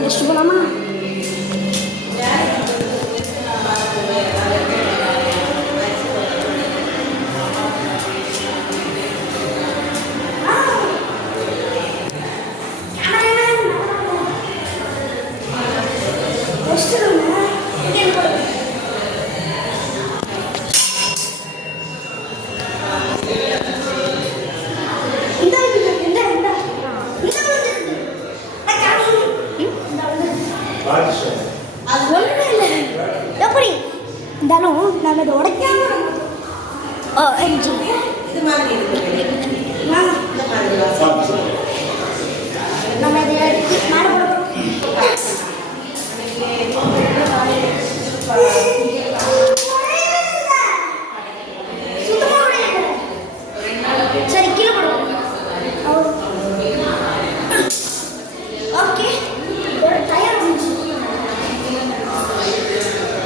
Next போகலாமா? அது ஒன்றுமே இல்லை. எப்படி இருந்தாலும் நம்ம இதை உடைக்காம நம்ம இதை எடுத்து மேலே சரி கீழே போடுவோம். ஓகே டயர்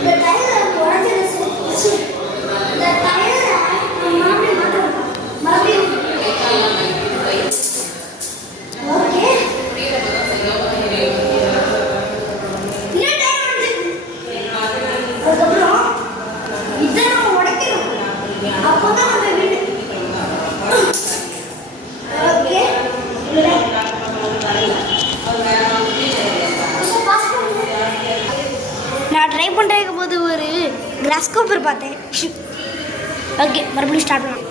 இந்த டயரை உடஞ்சிருச்சு. இந்த டயரை மறுபடியும் ஓகே இன்னும் டயர் உடஞ்சிருக்கு. அதுக்கப்புறம் இதை நம்ம உடைக்கணும். அப்போதான் நம்ம வீடு ஓகே. நான் ட்ரை பண்ணுறதுக்கு போது ஒரு கிராஸ் கோப்பர் பார்த்தேன். ஓகே மறுபடியும் ஸ்டார்ட் பண்ணலாம்.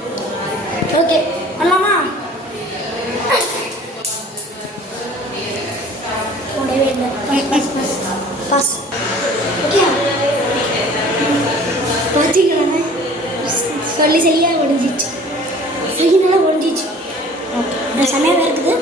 ஓகே பண்ணலாமா? போடவே இல்லை. Pass pass pass. ஓகே பார்த்தீங்களா சொல்லி சரியாக ஒடிஞ்சிச்சு. சரியாக ஒடிஞ்சிச்சு. ஓகே இந்த சமையல் இருக்குது.